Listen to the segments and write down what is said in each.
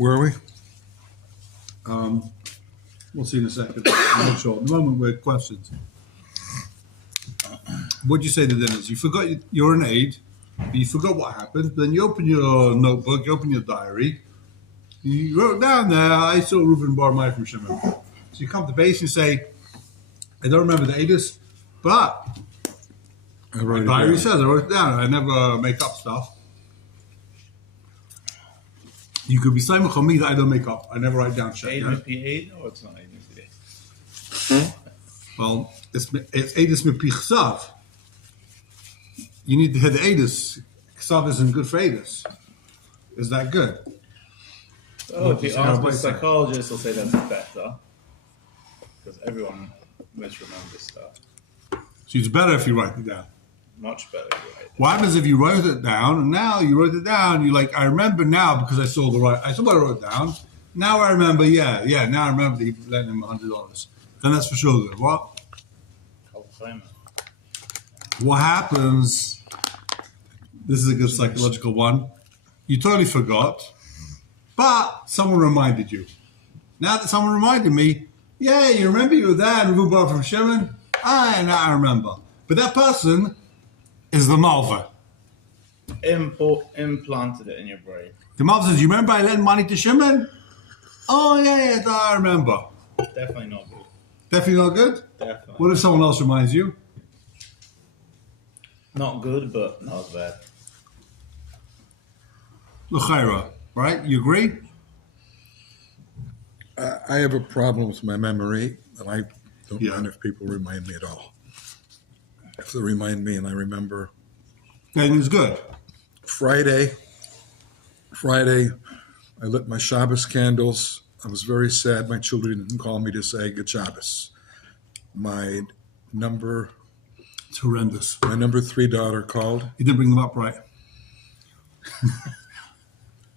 Where are we? We'll see in a second. I'm not sure. At the moment, we're questions. What'd you say to Dennis? You forgot you're an aide. You forgot what happened. Then you open your notebook, you open your diary. You wrote down there, I saw Reuben Bar Mai from Shimon. So you come to base and you say, I don't remember the Aedis, but my diary says I wrote it down. I never make up stuff. You could be saying on me that I don't make up. I never write down shit. Aid or it's not Aid? Well, it's Aedis mit Pichsav. You need to hit the Aedis. Ksav isn't good for Aedis. Is that good? Oh, if you ask a psychologist, will say that's better. Because everyone misremembers stuff. So it's better if you write it down. Much better if you write it down. What happens if you wrote it down, and now you wrote it down, you're like, I remember now because I saw what I wrote it down. Now I remember, now I remember that you lent him $100. Then that's for sure good. What? What happens, this is a good psychological one, you totally forgot, but someone reminded you. Now that someone reminded me, you remember you were there and Rubar from Shimon? Now I remember. But that person is the Malva. Implanted it in your brain. The Malva says, you remember I lent money to Shimon? Oh, I remember. Definitely not good. Definitely not good? Definitely. What if someone else reminds you? Not good, but not as bad. L'chaira, right? You agree? I have a problem with my memory, and I don't mind if people remind me at all. If they remind me and I remember. Then it's good. Friday, I lit my Shabbos candles. I was very sad. My children didn't call me to say good Shabbos. It's horrendous. My number 3 daughter called. You didn't bring them up right.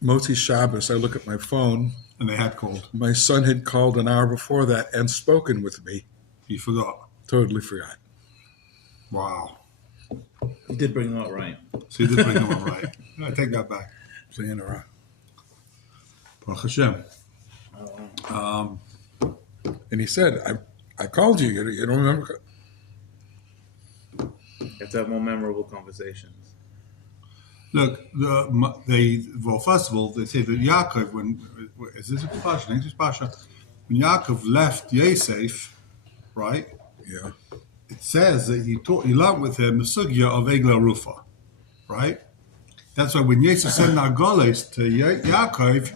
Motzi Shabbos, I look at my phone. And they had called. My son had called an hour before that and spoken with me. You forgot. Totally forgot. Wow. You did bring them up right. So you did bring them up right. I take that back. Baruch Hashem. And he said, I called you. You don't remember? You have to have more memorable conversations. Look, first of all, they say that Yaakov, when Yaakov left Yosef, right? Yeah. It says that he learned with him the sugya of Egla Rufa, right? That's why when Yosef sent Nagoles to Yaakov,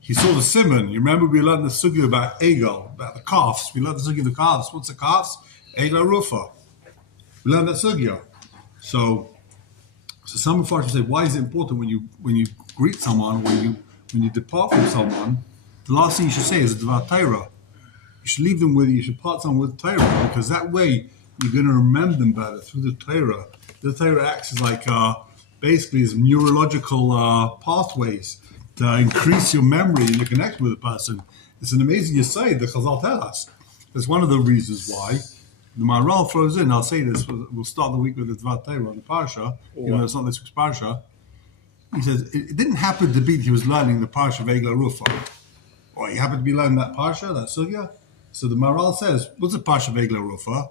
he saw the simon. You remember we learned the sugya about Egel, about the calves. We learned the sugya of the calves. What's the calves? Egla Rufa. We learned that sugya. So some of us say, why is it important when you greet someone, when you depart from someone, the last thing you should say is Dvar Torah. You should leave them you should part someone with Torah, because that way you're going to remember them better through the Torah. The Torah acts as like basically as neurological pathways to increase your memory and your connection with a person. It's an amazing yesod that Chazal tell us. That's one of the reasons why the Maharal throws in. I'll say this. We'll start the week with the Dvar Torah on the Parsha. Even though it's not this week's Parsha. He says it didn't happen to be that he was learning the Parsha of Egla Rufa, or he happened to be learning that Parsha, that sugya. So the Maharal says, "What's the Parsha of Egla Rufa?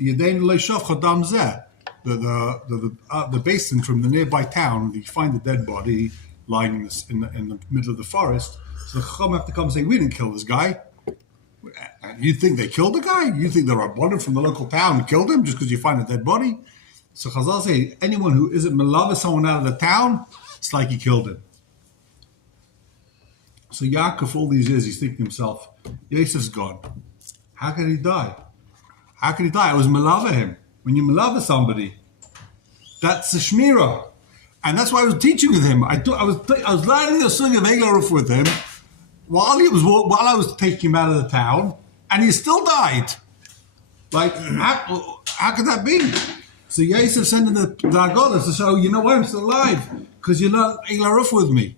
Yedein leishof chodam zeh." The basin from the nearby town, you find the dead body lying in the middle of the forest. So the Chacham have to come and say, "We didn't kill this guy." And you think they killed the guy? You think the Rabbanim from the local town killed him just because you find a dead body? So Chazal say, anyone who isn't melava someone out of the town, it's like he killed him. So Yaakov, all these years, he's thinking to himself, Yosef's gone. How could he die? How could he die? I was melava him. When you melava somebody, that's a shmira. And that's why I was teaching with him. I was learning the song of Eglaruf with him while I was taking him out of the town, and he still died. Like, how could that be? So Yosef sent in the Dagolas to show, you know why I'm still alive? Because you learned Eglaruf with me.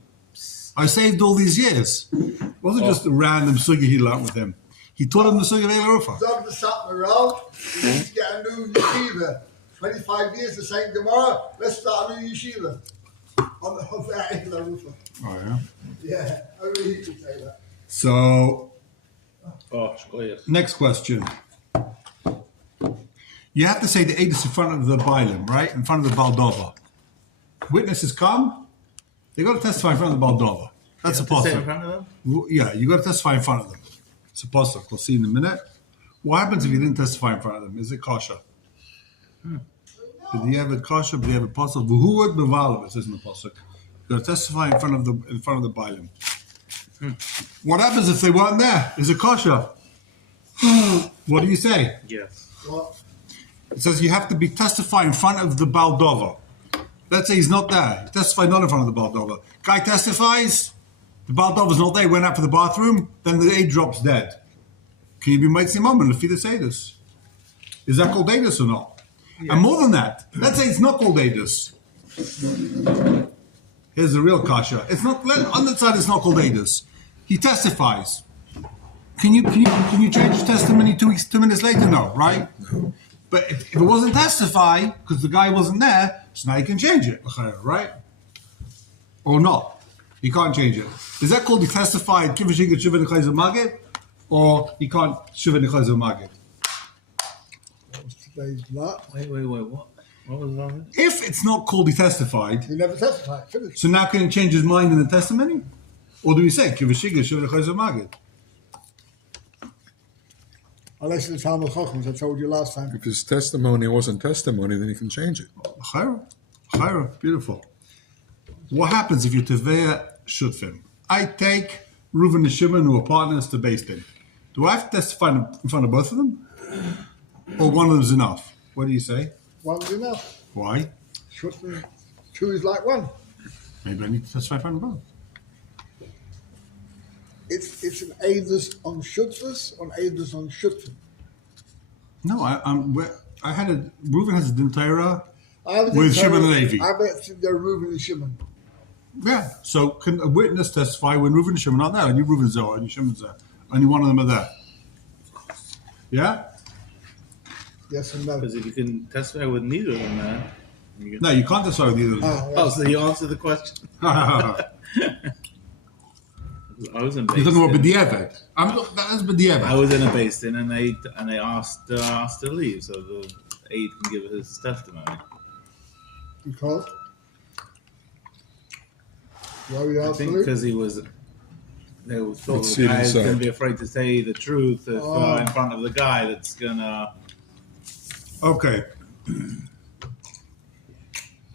I saved all these years. It wasn't just a random sugi he learned with him. He taught him the sugi of Eglaruf. Dr. Satmaral, we need to get a new yeshiva. 25 years, the same Gemara. Let's start a new yeshiva. On that Egler Rufa. Oh, yeah. Yeah, only he can say that. So, Oh, yes. next question. You have to say the Edus in front of the Bailim, right? In front of the Baldova. Witnesses come, they got to testify in front of the Baldova. That's a Say in pasuk. front of them? Yeah, you got to testify in front of them. It's a pasuk. We'll see in a minute. What happens if you didn't testify in front of them? Is it kosher? Did he have a kosher? Did he have a pasuk? V'huad b'valav, it says in the pasuk. You got to testify in front of the Bailim. What happens if they weren't there? Is it kosher? What do you say? Yes. What? It says you have to be testifying in front of the Baldova. Let's say he's not there. He testified not in front of the Baldova. Guy testifies, the Baldova's not there, he went out to the bathroom, then the aid drops dead. Can you be Mitzvah Moment if he say this? Is that called Adus or not? Yeah. And more than that, let's say it's not called Adus. Here's the real kasha. It's not on the side. It's not called Adus. He testifies. Can you change his testimony 2 minutes later? No, right? No. But if it wasn't testified because the guy wasn't there, so now you can change it, right? Or not? You can't change it. Is that called he testified? Or he can't shiva nechayzer magid? What was today's lot? Wait, what? What was that? If it's not called he testified, He never testified. Finished. so now can he change his mind in the testimony? Or do we say kivashiga shiva nechayzer magid? Unless it's Talmud Chacham, as I told you last time. If his testimony wasn't testimony, then he can change it. Chayra, beautiful. What happens if you teveya shutfim? I take Reuven and Shimon, who are partners, to Beis Din. Do I have to testify in front of both of them? Or one of them is enough? What do you say? One's enough. Why? Shouldn't two is like one. Maybe I need to testify in front of both. It's an Adus on Shutfus, on Adus on Shutfim. No, I had a Reuven has a Dintera I have a with Dintera- Shimon and Levi. I bet they're Reuven and Shimon. Yeah. So can a witness testify when Reuven and Shimon are not there? Only Reuven's there, only Shimon's there. Only one of them are there. Yeah? Yes and no. Because if you can testify with neither of them, man. No, you can't testify with either of them. Oh, so you answered the question? I was in You're talking about Basin. B'diavad. That's B'diavad. I was in a Basin and they asked to leave so the aide can give his testimony. Because? Why are we I asked think to leave? because they thought Let's the see it guy is inside. going to be afraid to say the truth if, Oh. in front of the guy that's going to... Okay.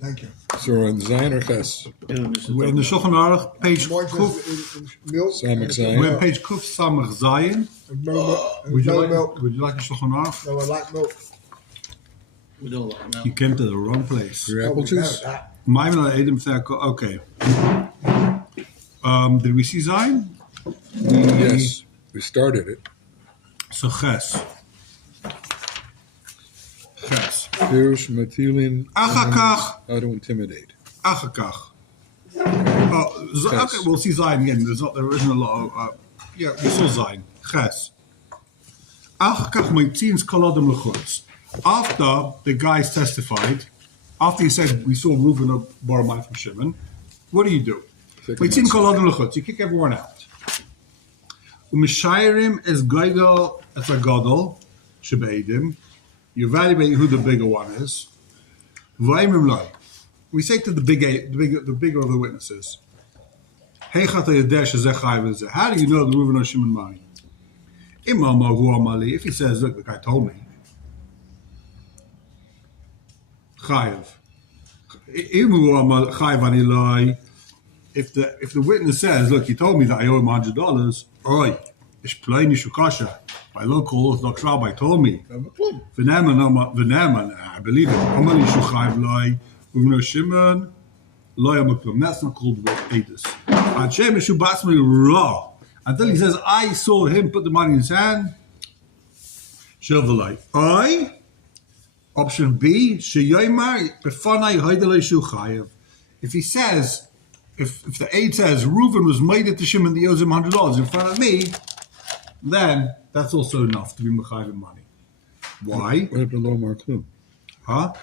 Thank you. So we're on Zion or Ches? We're in the Shulchan Aruch, page Mine Kuf. says in milk. Samach and Zion. We're on page Kuf Samach Zayin. and no milk. and Would you no like? milk. Would you like the Shulchan Aruch? No, I like milk. We don't like that. You came to the wrong place. Your Oh, apple we know juice? that. Okay. Did we see Zion? Yes. We started it. So Ches. Pirush Matilin. Achakach. How to intimidate. Achakach. Okay, we'll see Zion again. There isn't a lot of. Yeah, we saw Zion. Ches. Achakach Maitzins Koladam Lechutz. After the guys testified, after he said we saw Reuven of Baramai from Shimon, what do? Maitzin Koladam Lechutz. You kick everyone out. Umishayrim is Gaidel as a Gadol Shebeidim. You evaluate who the bigger one is. We say to the bigger of the witnesses. How do you know the Reuven or Shimon money? If he says, look, the guy told me. Chayev. If the witness says, look, he told me that I owe him $100, oi, it's plain Shukasha. My local Orthodox rabbi told me. V'neman, I believe it. Amali Shuchayv Lai, Reuven Shimon, Lai Amaklum. That's not called Edus. Hashem Shubasmi Ra. Until he says, I saw him put the money in his hand. Shelvalai. I. Option B. Sheyaymar Befanai Haidelei Shuchayev. If he says, if the aide says Reuven was made it to Shimon that he owes him $100 in front of me, then that's also enough to be mechayiv money. Why? What happened to Lo Mar Klum? Huh?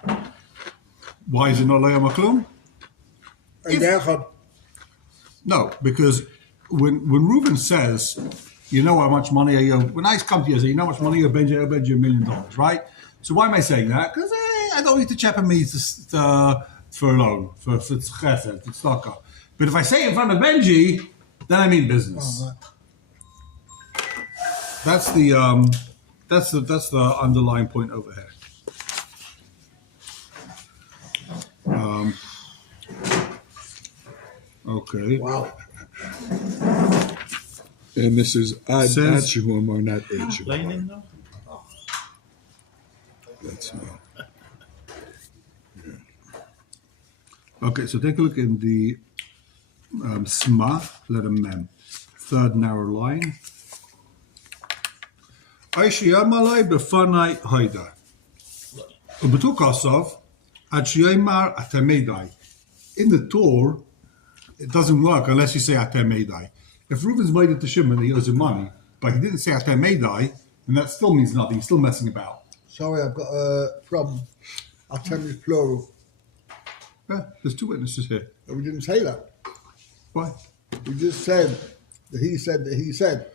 Why is it not Leah Maklum? And therefore, No, because when Reuben says, you know how much money I owe, when I come to you and say, you know how much money I owe you $1 million, right? So why am I saying that? Because I don't need to chap me for a loan, for chesed, for tzedakah. But if I say it in front of Benji, then I mean business. oh, That's the underlying point over here. Okay. wow. And this is Ad Says- Adjuhum or not Adjuhum. Explaining though? That's no. Okay, so take a look in the Sma, letter Mem, third narrow line. Aishiyamalai befanai haida. Ubetukasov, Achiyamar atemedai. In the Torah, it doesn't work unless you say atemedai. If Reuben's made it to Shimon, he owes him money, but he didn't say atemedai, then that still means nothing. He's still messing about. Sorry, I've got a problem. I'll tell you plural. Yeah, there's two witnesses here. But we didn't say that. Why? We just said that he said that he said.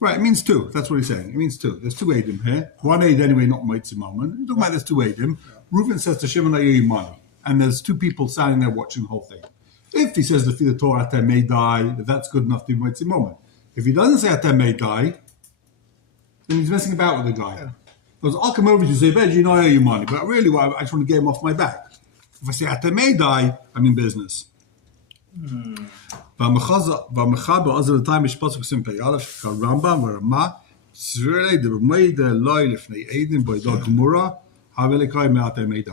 Right, it means two. That's what he's saying. It means two. There's two Adim here. One Aid anyway, not Moitzi moment. You're talking about there's two Adim. Reuben says to Shimon, I owe you money. And there's two people standing there watching the whole thing. If he says the Torah Atem may die, that's good enough to be Moitzi moment. If he doesn't say Atem may die, then he's messing about with the guy. Yeah. Because I'll come over to you and say, Benji, you know I owe you money. But really, I just want to get him off my back. If I say Atem may die, I'm in business. והמחבר אז לתיים יש פסוק סימפי א' כרמב"ם ורמה סבירי דרמיידה לא לפני עדים בידו גמורה הווליקאי מעטי מידי.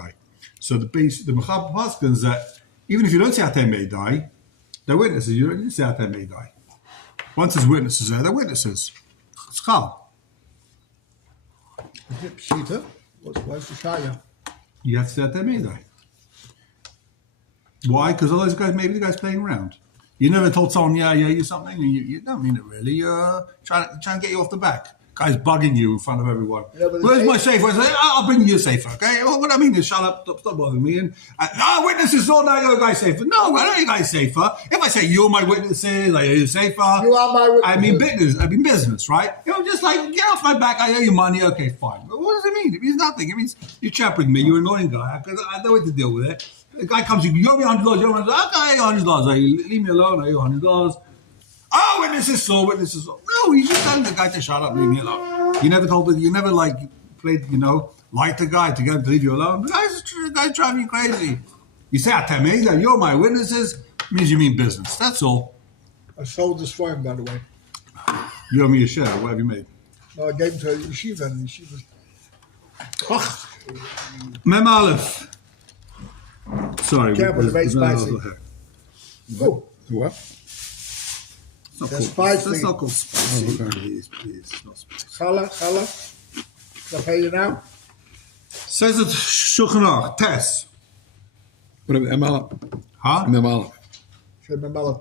So the Mechaber paskins that even if you don't say Atei Meidai, they're witnesses. You don't need to say Atei Meidai. Once there's witnesses there, they're witnesses. It's chal. Is it Pshita? What's the Shaya? You have to say Atei Meidai. Why? Because otherwise, maybe the guy's playing around. You never told someone, yeah, you something, and you don't mean it really. You're trying to get you off the back. Guy's bugging you in front of everyone. Yeah, but Where's they- my safe? I say, I'll bring you a safe, okay? Well, what I mean is, shut up, stop bothering me. And no, witnesses all night, your guy's safer. No, I don't think guy's safer. If I say you're my witnesses, I owe you safer. You are my witnesses. I mean business, right? Just like, get off my back, I owe you money, okay, fine. But what does it mean? It means nothing. It means you're chapping me, you're an annoying guy. I know what to deal with it. The guy comes, you owe me $100, you owe me $100. Okay, I owe $100. Leave me alone, I owe $100. Oh, witnesses saw. No, he's just telling the guy to shut up, leave me alone. You never played, light the guy to get him to leave you alone. The guy's driving you crazy. You say, Atemeza, you're my witnesses, means you mean business. That's all. I sold this for him, by the way. You owe me a share. What have you made? No, I gave him to Yeshiva, and Yeshiva's. Mem Aleph. Sorry. Careful, it's very there's another spicy. here. Oh, What? It's not That's called, spicy. That's not called spicy. Oh, okay. Please, it's not spicy. challah. Can I pay you now? Says it Shulchan Aruch, Tess. What about Emala? Huh? Emala. Said my mother.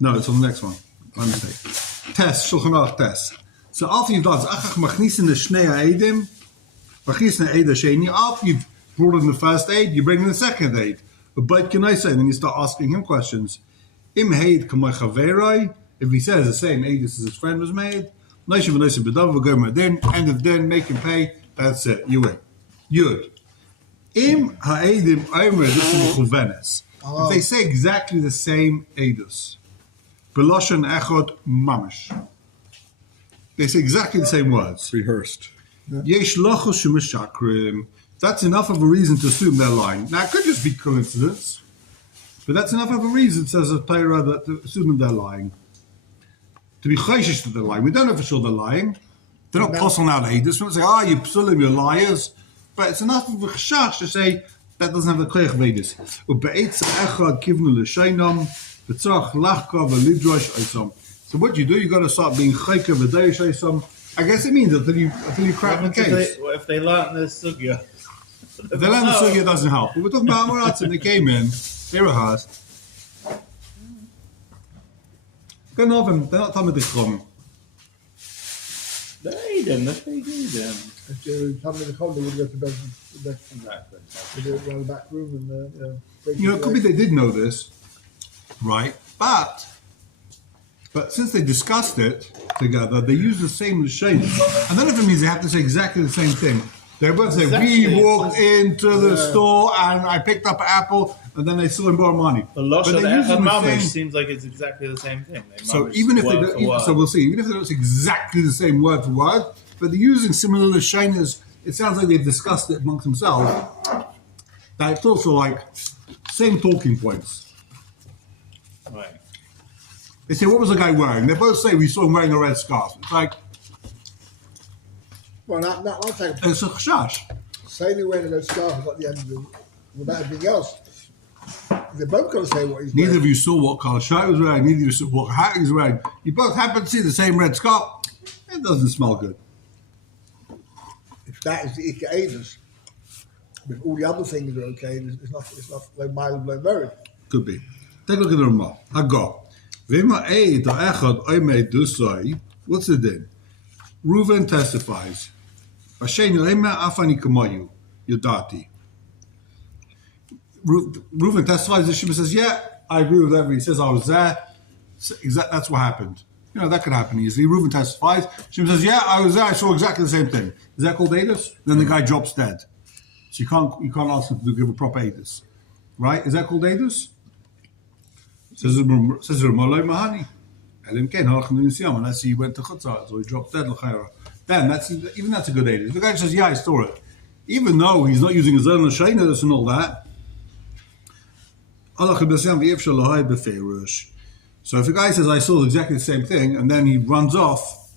No, it's on the next one. My mistake. Tess, Shulchan Aruch, Tess. So after you've done Achach Machnisin the Shnei Eidim, Machnisin Eid Sheni, after you've brought in the first aid, you bring in the second aid. But can I say, and then you start asking him questions. Im Heid Kamay Chaverai, if he says the same aid as his friend was made, Naishav Naishav Bedav, go Madin, end of den, make him pay, that's it, you win. Yud. Im Ha'edim Omer Chuvenes. If they say exactly the same Eidus, Beloshan Echot Mamash. They say exactly the same words. Rehearsed. Yesh Lochos Shumashakrim. That's enough of a reason to assume they're lying. Now, it could just be coincidence, but that's enough of a reason, says a Torah, that to assume they're lying. To be chayshish that they're lying. We don't know for sure they're lying. They're not possible out Eidus. We don't say, you psulim, you're liars. But it's enough of a chashash to say that doesn't have a koyach Eidus. Ube'etz echad kivnu l'sheinam, b'tzach lachka v'lidrosh oisam. So what you do, you got to start being chayka v'deish oisam. I guess it means until you crack the case. What if they learn this sugya? If they learn the sugya, it doesn't help. But we're talking about Amoratzim. They came in, they rehearsed. Go Novim, they're not Talmud Chum. They ate him. They ate him. If you tell me the code, they would go to bed. Exactly. They do it around the back room and break You know, it could be they did know this, right? But since they discussed it together, they use the same Lashon. And then if it means they have to say exactly the same thing. They both say, Exactly. we walked into the store and I picked up an apple, and then they still in money. The Losh But of the they use them the Mamish same- seems like it's exactly the same thing. They So mamish even if they word for don't, word. so we'll see. Even if they don't say exactly the same word for word, but they're using similar Lashonas, it sounds like they've discussed it amongst themselves. That it's also like same talking points. Right. They say, what was the guy wearing? They both say, we saw him wearing a red scarf. It's like, Well, that I'll take it's a chash. saying he wearing a red scarf is at the end of the, without everything else. They're both going to say what he's Neither wearing. of you saw what colour shirt he was wearing. Neither of you saw what hat he was wearing. You both happen to see the same red scarf. It doesn't smell good. If that is the Ika Adas, but all the other things are okay, it's not low mild, low merit. Could be. Take a look at the Ramah. Hago. V'ima eid ha'echad oimei dusai. What's it then? Reuven testifies. Hashem yelema afani kamayu. Yodati. Reuven testifies. The Shema says, yeah, I agree with that. He says, I was there. That's what happened. You know, that could happen easily. Reuven testifies. Shema says, yeah, I was there. I saw exactly the same thing. Is that called Adis? Then the guy drops dead. So you can't ask him to give a proper Adis. Right? Is that called Adis? Says Ramalai Mahani. Elim Ken, unless he went to Chutzah, so he dropped dead. Then that's a good Adis. The guy says, yeah, I saw it. Even though he's not using his own Lashonas and all that. So if a guy says, I saw exactly the same thing, and then he runs off,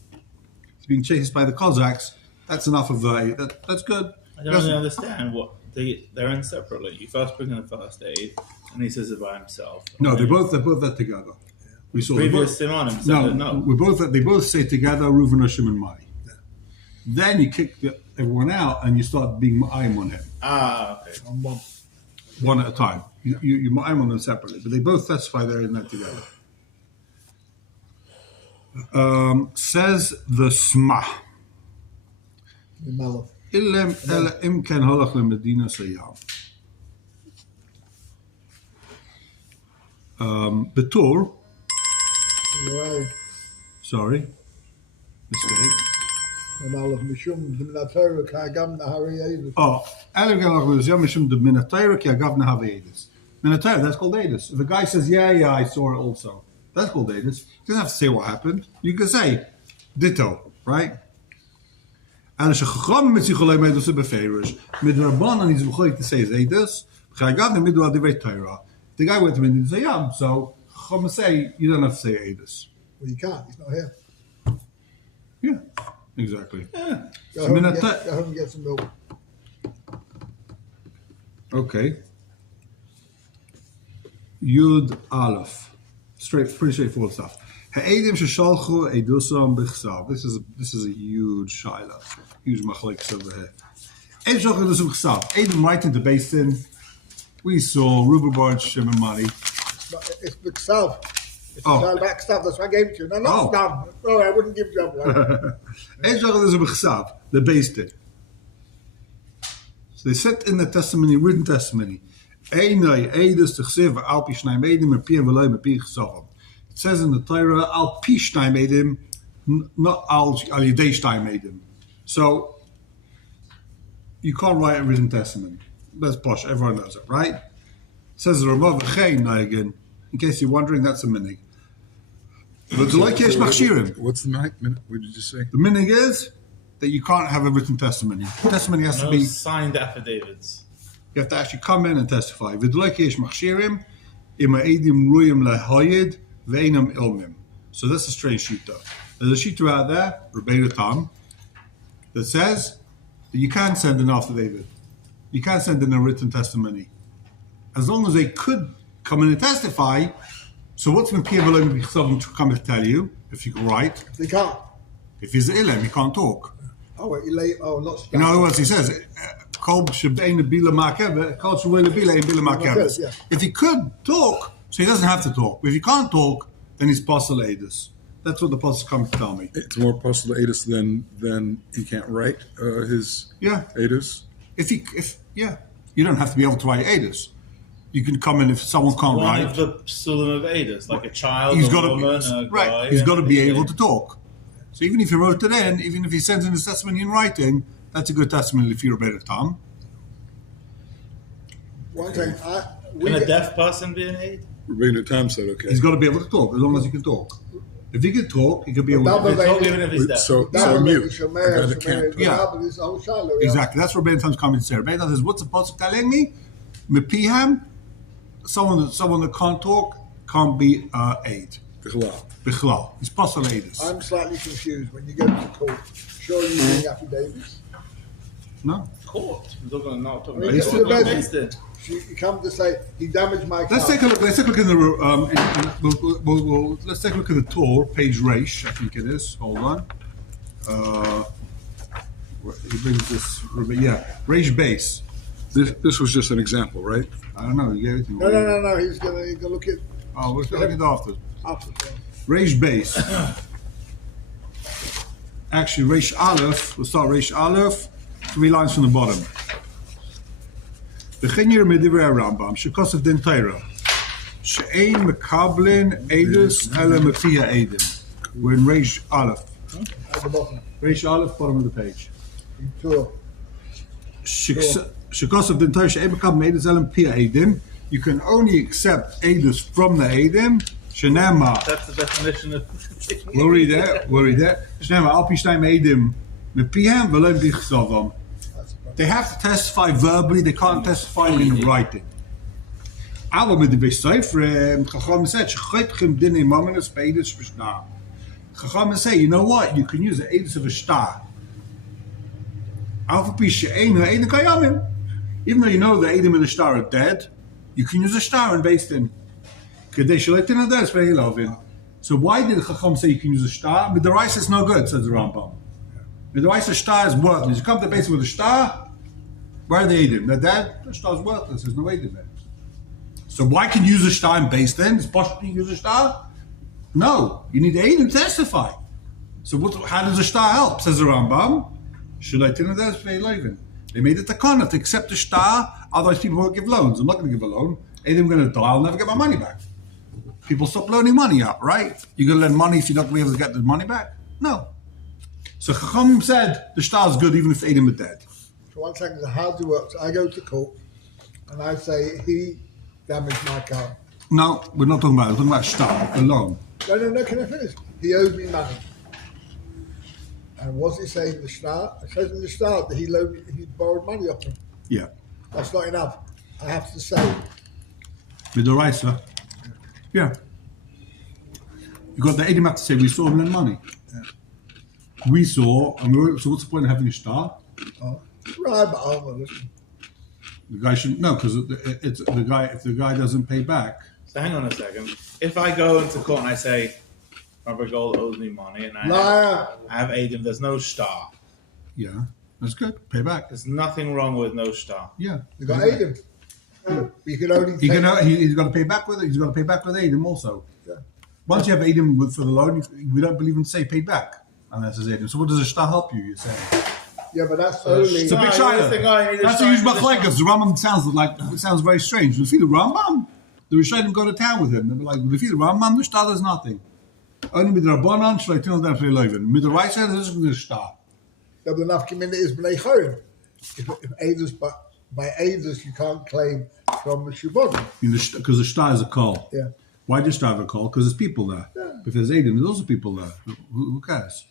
he's being chased by the Cossacks, that's enough of that's good. I don't really understand what they're in separately. You first bring in the first aid, and he says it by himself. No, they're both that together. We saw Previous Simonim said no. They both say together, Reuven, Hashem, and Mai. Yeah. Then you kick everyone out, and you start being ma'ayim on him. Ah, okay. One at a time. You ma'ayim on them separately, but they both testify they're in that together. Says the Sma. Illem ele imken halach le Medina sayam. Betor. Right. Sorry. Mistake. Oh, ele galach le sayam mishum de minatayra ki agav nahav edis. Minatayra, that's called edis. If a guy says, yeah, I saw it also, that's called edis. You don't have to say what happened. You can say ditto, right? And als je gegaan met zich alleen mee doet ze befeirish, met de Rabbanan is begonnen te say edis. Ga ik aan met door de Torah. The guy went to me and say, yeah, so Chama say you don't have to say edis. Well, you can't. He's not here. Yeah, exactly. Yeah. Go home and get some milk. Okay. Yud Aleph. Pretty straightforward stuff. Ha'edim sheshalchu edusam b'chsav. This is a huge shaila, huge machlekes over here. Edim sheshalchu edusam b'chsav. Edim writing to Basin. We saw Ruber Barge, Shem and Mari. It's B'Ksav. It's Oh. a back stuff. That's what I gave it to you. No, not stuff. Oh, I wouldn't give you up. Edim sheshalchu edusam b'chsav. The base did. So they said in the testimony, written testimony, Einai edus t'chsev al pi shnayim edim epi v'loi mepi chsavam. It says in the Torah, al pi shnayim edim, not al yidei shnayim edim. So you can't write a written testament. That's posh. Everyone knows it, right? It says the Ramah v'chein again. In case you're wondering, that's a minig. But the like yesh machshirim. What's the night minute? What did you say? The minig is that you can't have a written testimony. Testimony has to No be. signed affidavits. You have to actually come in and testify. V'dolek yesh machshirim ima edim ruyim lehoyed ve'inam ilmim. So that's a strange shita. There's a shita out there, Rebbeinu Tam, that says that you can't send an affidavit. You can't send in a written testimony. As long as they could come in and testify, so what's when people to come and tell you, if you can write, They can't. if he's ilem, he can't talk. Oh, wait, not In other words, he says, if he could talk, so he doesn't have to talk. But if he can't talk, then he's apostle edus. That's what the apostle comes to tell me. It's more apostle Adis than he can't write his Yeah. Adis. You don't have to be able to write edus. You can come in if someone can't One write. of the Psulim of Eidos, like a child, He's a got woman, to a guy. He's got to be able to talk. So even if he wrote it in, even if he sends in his testimony in writing, that's a good testimony if you're a better Tom. One thing, Can a deaf person be an aid? Rabbeinu Tam said, okay. He's got to be able to talk as long as he can talk. If he can talk, he can be able Double to Talk even if he's deaf. So mute. A guy that can't. Yeah. Exactly. That's what Rabbeinu Tam's coming to say. Rabbeinu Tam says, what's the pasuk telling me? Mepiham, someone that can't talk can't be aid. Bichlal. It's pasuk aidis. I'm slightly confused when you go to court. Sure, you bring affidavits. No? Court. We're not talking I about mean, court. it's Not the based in. You come to say he damaged my car. Let's take a look. Let's take a look in the. Let's take a look at the Torah, page Reish, I think it is. Hold on. He brings this. Yeah, Reish base. This was just an example, right? I don't know. You gave it to me. No. He's gonna look at Oh, we're going to look at after. after. Reish base. Actually, Reish Aleph. We'll start Reish Aleph. 3 lines from the bottom. Begin hier met Divrei Rambam. Shekosef den Torah. She'ein mekablin edus ele mefia edim. We're in Reish Aleph. At the bottom. Reish Aleph, bottom of the page. Sure. Shekosef den Torah. She'ein mekablin edus ele mefia edim. You can only accept edus from the edim. Shenema. That's the definition of. We'll read that. Shenema al pishtayim edim mepihem v'lo bichsavam. They have to testify verbally. They can't testify in writing. Aber mit dem Beschreifer, Chacham said, "Shechaytchem dinei mamanas beidus b'shtar." Chacham say, you know what? You can use the edus of a star. Alpha pisha ein ha'edim kayamim. Even though you know the edim and the star are dead, you can use a star and based in. Kedei shleitin adas ve'ilovin. So why did Chacham say you can use a star? But the rice is no good, says the Rambam. But the rice star is worthless. You come to the base with a star. Where are the Edim? They're dead. The star is worthless. There's no Edim there. So why can you use a star and base then? Is possible to use a star? No. You need Edim to testify. So how does a star help? Says the Rambam. They made it a takana to accept a star, otherwise people won't give loans. I'm not going to give a loan. Edim going to die. I'll never get my money back. People stop loaning money out, right? You're going to lend money if you're not going to be able to get the money back? No. So Chacham said the star is good even if Edim are dead. So one second, how does it work? So I go to court and I say he damaged my car. No, we're not talking about it. We're talking about star, a loan. No, can I finish? He owes me money. And what's he saying in the start? It says in the start that he borrowed money off me. Yeah. That's not enough. I have to say. With the right, sir. Yeah. You got the Edim have to say we saw him lend money. Yeah. We saw, so what's the point of having a star? Oh. Right, but listen. The guy shouldn't know because it's the guy. If the guy doesn't pay back, So hang on a second. If I go into court and I say, Robert Gold owes me money and I have Adim, there's no star. yeah, that's good. Pay back. There's nothing wrong with no star. Yeah, You got Aiden. You can only he's got to pay back with it. He's got to pay back with Adim also. Yeah. Once you have Adim for the loan, we don't believe in say paid back unless it's Adim. So what does a star help you? You're saying. Yeah, but that's only. It's a big shayla. That's a huge machlekes. The Rambam sounds very strange. If you the Rambam, the Rishonim go to town with him. They'll be like, if you the Rambam, the star does nothing. Only with the Rabbanan, shleitin al dafrei loven. With the right side, this is the star. The nafkamina is b'nei chorim. If Aedus, by Aedus, you can't claim from the Shubodim. Because the star is a call. Yeah. Why does star have a call? Because there's people there. Yeah. If there's Adim, there's also people there. Who cares?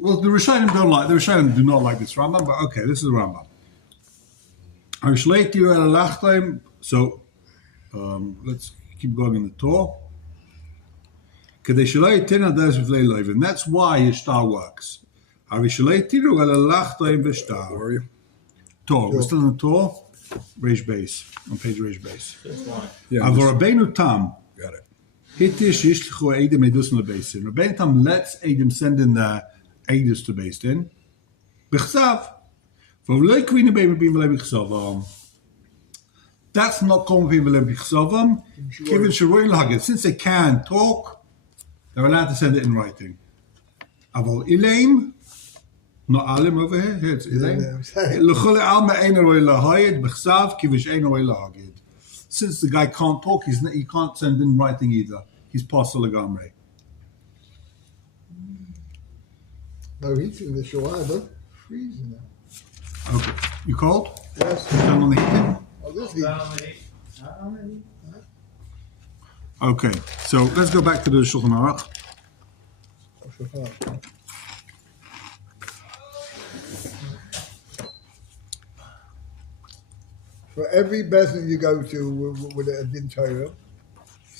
Well, the Rishonim don't like. The Rishonim do not like this Rambam, but okay, this is the Rambam. So let's keep going in the Torah. And that's why his star works. Where are you? Torah. We're still in the Torah. Reish base. On page Reish base. Yeah, Rabbeinu Tam. got it. Rabbeinu Tam lets Edom send in the Edus to based in. That's not common. Since they can talk, they're allowed to send it in writing. Aval Ilaim, not Alim over here, it's Ilaim. since the guy can't talk, he can't send in writing either. He's Pasal Lagamre. No heat in the show either. Freezing now. Okay. You cold? Yes. Turn on the heating? Oh, this heat. Okay. So let's go back to the Shulchan Aruch. Oh, so far. For every business you go to with a din Torah,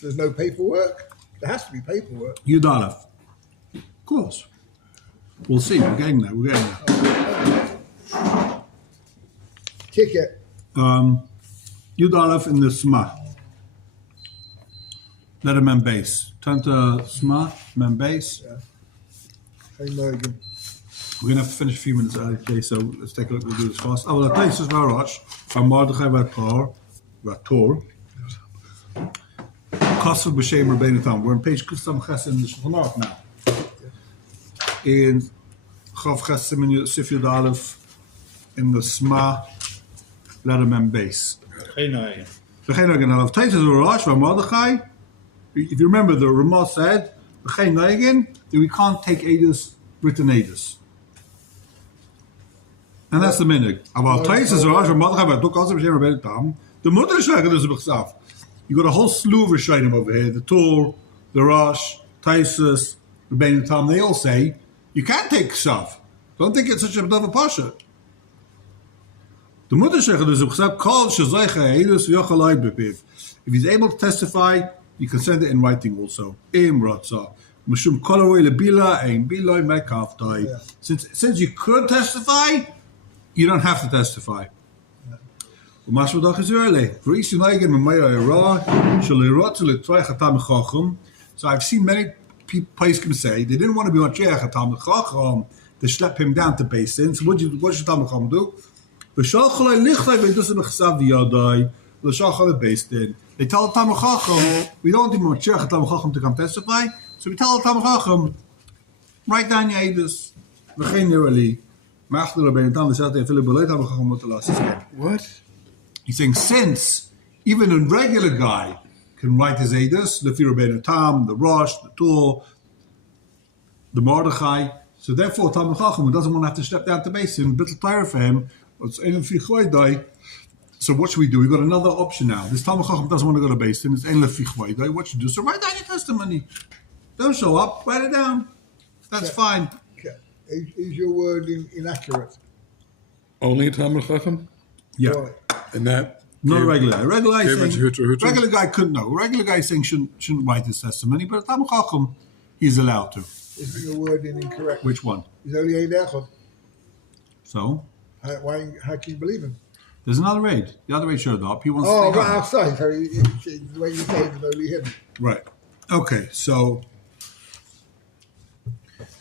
there's no paperwork. There has to be paperwork. Yudalef. Of course. We'll see. We're getting there. Ticket. Yudalef in the Sma. Letter mem base. Turn to Sma, mem base. Yeah. Hey, Morgan. We're going to have to finish a few minutes early today, so let's take a look. We'll do this fast. Oh, well, the place is Varosh. From Mordechai Vator. Kosov B'Shem Rabbeinu Tam. We're on page Kusam Ches in the Shulchan Aruch now. In Chav Ches Siman Sif Yud Aleph in the Sma letter mem base. If you remember, the Ramah said that we can't take Eidos written Eidos. And that's the minhag. The Mother Shagad is a B'chsaf. You got a whole slew of Rishonim over here. The Tur, the Rosh, Taisus, Rabbeinu Tam. They all say you can't take Ksaf. Don't think it's such a bit of a pasha. The Mother Shagad is a B'chsaf called Shazaycha Eidos V'Yochalai B'Piv. If he's able to testify, you can send it in writing also. Im Ratzah. Mishum Koloroi Lebila Ein Biloi Mekavtai. Since you could testify, you don't have to testify. So I've seen many people say they didn't want to be on Sheikh Tam Chacham. They schlepp him down to Basin. So what should Tam Chacham do? They tell Tam Chacham, we don't want Sheikh Tam Chacham to come testify. So we tell Tam Chacham, write down your Eidos. What? He's saying since even a regular guy can write his Eidos, the Rabbeinu Tam, the Rosh, the Tur, the Mordechai, so therefore Tam Chacham, who doesn't want to have to step down to Basin, bittul Torah for him, so what should we do? We've got another option now. This Tam Chacham doesn't want to go to Basin, it's Ein Lefi Chvoidai. What should you do? So write down your testimony. Don't show up, write it down. That's fine. Okay. Is your word inaccurate? Only Talmud Chacham? Yeah. Right. And that Not a regular guy. Regular guy saying, Hutu. regular guy couldn't know. Regular guy saying shouldn't write his testimony, but Tam Chacham, he's allowed to. Isn't your wording incorrect? Which one? He's only Ein Echad. So How can you believe him? there's another raid. The other raid showed up. He wants Oh, to stay right, home. sorry. The way you say it is only him. Right. Okay, so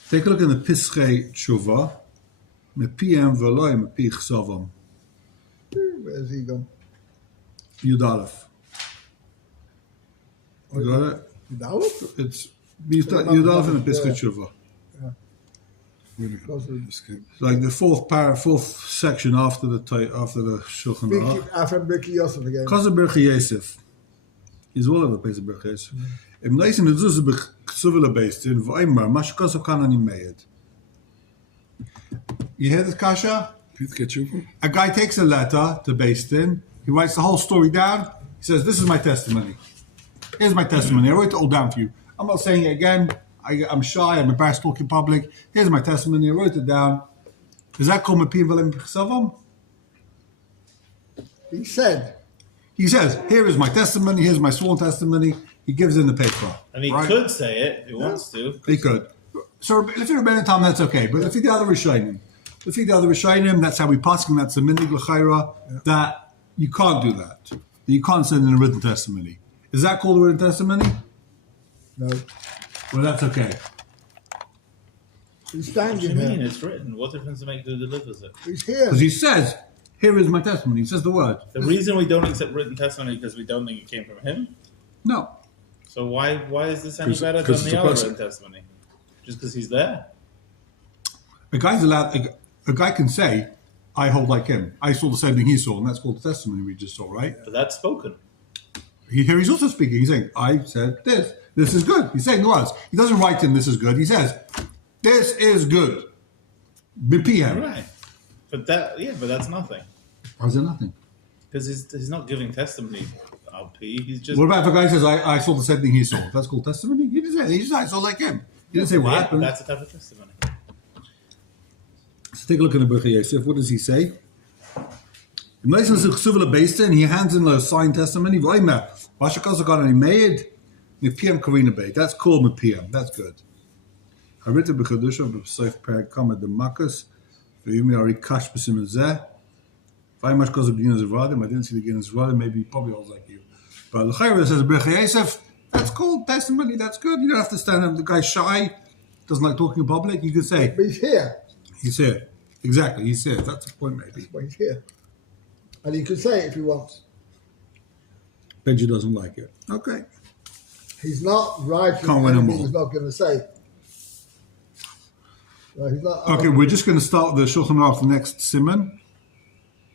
take a look in the Pischei Tshuva. Mepiem v'loi mepi chsavam. Where's he gone? Yudalef. You got it? Now? It's Yudalef in the Pischei Tshuva. Like the fourth section after the Shulchan Aruch. After Birki Yosef again. Because of Birchei Yosef. He's all over the place of Birchei Yosef. Im Neisen Mezuzah b'Ksuvela based in V'Aimar Mash Kosav Kanani Meid. You hear this, Kasha? A guy takes a letter to Basin. He writes the whole story down. He says, "This is my testimony. Here's my testimony. I wrote it all down for you. I'm not saying it again. I'm shy. I'm embarrassed to talk in public. Here's my testimony. I wrote it down." Is that called Mepim V'Lem B'Chsavam? He said. He says, "Here is my testimony. Here's my sworn testimony." He gives in the paper. And he right? could say it if he wants to. He could. So if you're a Ben Tom, that's okay. But if you're the other Rishonim, that's how we pass him. That's the Mindig L'Chaira, that you can't do that. You can't send in a written testimony. Is that called a written testimony? No. Well, that's okay. He's What do standing you mean? there. It's written. What difference does it make who delivers it? He's here. Because he says, "Here is my testimony." He says the word. The reason we don't accept written testimony is because we don't think it came from him. No. So why is this any better than 'cause it's the a other person. written testimony? Just because he's there? A guy's allowed. A guy can say, "I hold like him. I saw the same thing he saw," and that's called the testimony we just saw, right? But that's spoken. Here he's also speaking. He's saying, I said this. This is good. He's saying the words. He doesn't write in this is good. He says, this is good. BPM. Right. But that's nothing. How's that nothing? Because he's not giving testimony, LP. He's just. What about if a guy says, I saw the same thing he saw? That's called testimony? He didn't say. He just said, I saw like him. He didn't say what happened. That's a type of testimony. Let's take a look in the Birchei Yosef. What does he say? And he hands in a signed testimony. That's called Mepiyam. That's good. I read the Bechadusha of B'Sof Perek Kama Demakos. V'yumi Ari Kash B'Sim Zeh. V'aymash Koz B'Gin Zevradim. I didn't see the Gin Zevradim. Maybe probably all like you. But L'chayra says Birchei Yosef. That's called testimony. That's good. You don't have to stand up. The guy's shy. Doesn't like talking in public. You can say. But he's here. He's here. Exactly. He's here. That's the point, maybe. Well, he's here. And he can say it if he wants. Benji doesn't like it. Okay. He's not writing Can't win 'em anything all. he's not going to say. He's not, Okay, we're just going to start the Shulchan Aruch, the next Siman.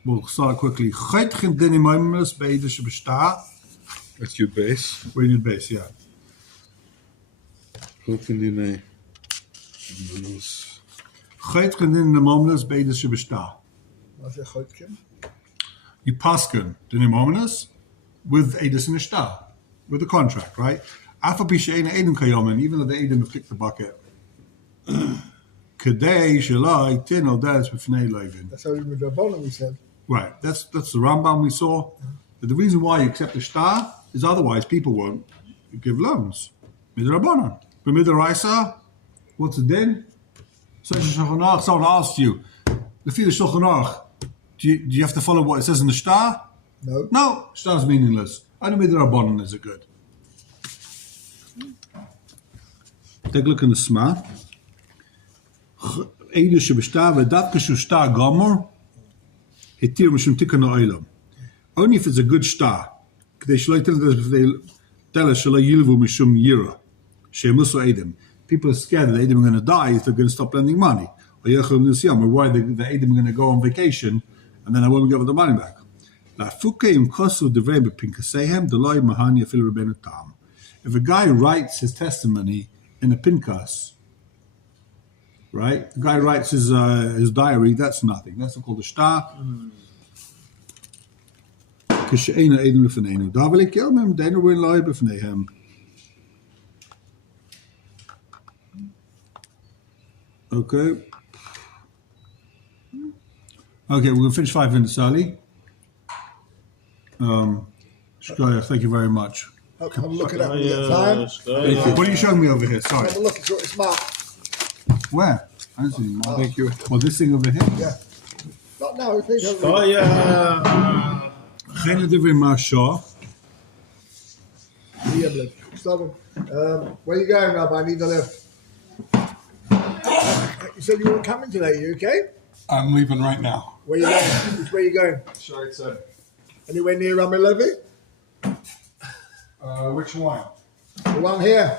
We'll start quickly. That's your base. Where did base? Yeah. Goed in die nee. What's a chotkin? You paskin the Nimominus with Edis in the Shtar, with the contract, right? Even though the Edom have kicked the bucket. Kadei Shalai Tin Odes B'Fnei Levin. That's how with Rabbanan we said. Right, that's the Rambam we saw. But the reason why you accept the Shtar is otherwise people won't give loans. Midrabanan. But Midraisa, what's it then? So someone asks you, the Shulchan Aruch, do you have to follow what it says in the Shtar? No. No, Shtar is meaningless. Only Midrabanan is it good. Take a look in the Sma. Only if it's a good shtar. People are scared that the Edom are going to die if they're going to stop lending money. Or worried the Edom are going to go on vacation and then I won't give the money back. If a guy writes his testimony in a pinkas, right? The guy writes his diary, that's nothing. That's called a shtar. Okay. Okay, we're going to finish 5 minutes early. Shkoyach, thank you very much. Have a look at that when you get time. What are you showing me over here? Sorry. Have a look, it's marked. Where? I don't see any more. Thank you. Well, this thing over here? Yeah. Not now, I think. Oh, yeah. Geen Divrei Mashah. Where you going, Rabbi? I need a lift. You said you weren't coming today, you okay? I'm leaving right now. Where you going? Which way you going? Sorry, sir. Anywhere near Rami Levy? Which one? The one here.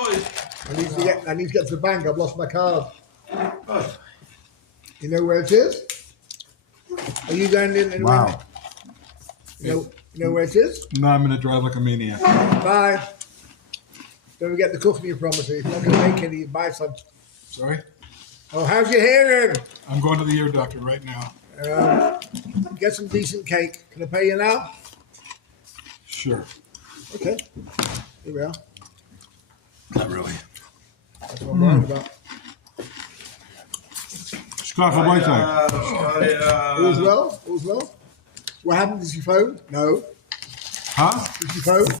I need to get to the bank. I've lost my card. You know where it is? Are you going in? Wow. You know where it is? No, I'm going to drive like a maniac. Bye. Don't forget the cooking you promised me. If you're not going to make any, buy some. Sorry? Oh, how's your hearing? I'm going to the ear doctor right now. Get some decent cake. Can I pay you now? Sure. Okay. Here we are. Not really. That's what I'm worried about. All's well? All's well? What happened? Did she phone? No. Huh? Did she phone?